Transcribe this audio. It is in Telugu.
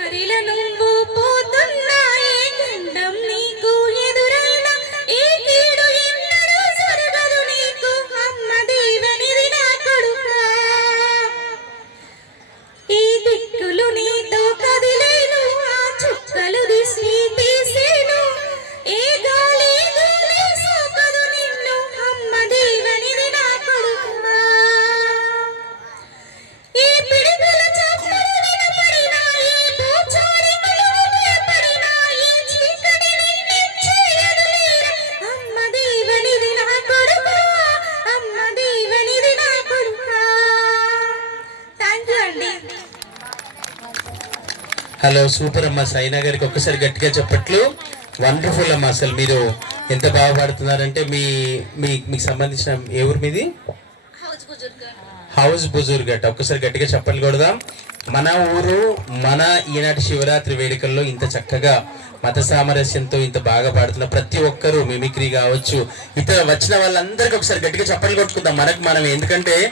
దారిల నువ్వు పోతున్నాయే గుండం నీకు ఎదురైన ఏ కీడు ఎన్నడూ జరగదు నీకు అమ్మ దీవెనిది నా కొడుకా ఈ దిక్కులు నీతో కదిలేను ఆ చుక్కలు దిశి తీసేను ఏ గాలి గాలి సోకదు నిన్ను అమ్మ దీవెనిది నా కొడుకా ఈ పిడికల చప్పుడు వినపడినా ఈ భూచోడి కొలువు భయపడినా ఈ చీకటి నిన్నెచ్చేయదులేరా అమ్మ దీవెనిది నా కొడుకా అమ్మ దీవెనిది నా కొడుకా థ్యాంక్ యూ అండి. హలో సూపర్ అమ్మా సైనా గారికి ఒక్కసారి గట్టిగా చెప్పట్లు. వండర్ఫుల్ అమ్మా, అసలు మీరు ఎంత బాగా పాడుతున్నారంటే మీకు సంబంధించిన ఏ ఊరు మీది? హౌస్ బుజుర్గట్. ఒక్కసారి గట్టిగా చెప్పట్లు కొడదాం. మన ఊరు మన ఈనాటి శివరాత్రి వేడుకల్లో ఇంత చక్కగా మత సామరస్యంతో ఇంత బాగా పాడుతున్న ప్రతి ఒక్కరూ మిమిక్రీ కావచ్చు ఇతర వచ్చిన వాళ్ళందరికీ ఒకసారి గట్టిగా చప్పట్లు కొట్టుకుందాం మనకు మనం. ఎందుకంటే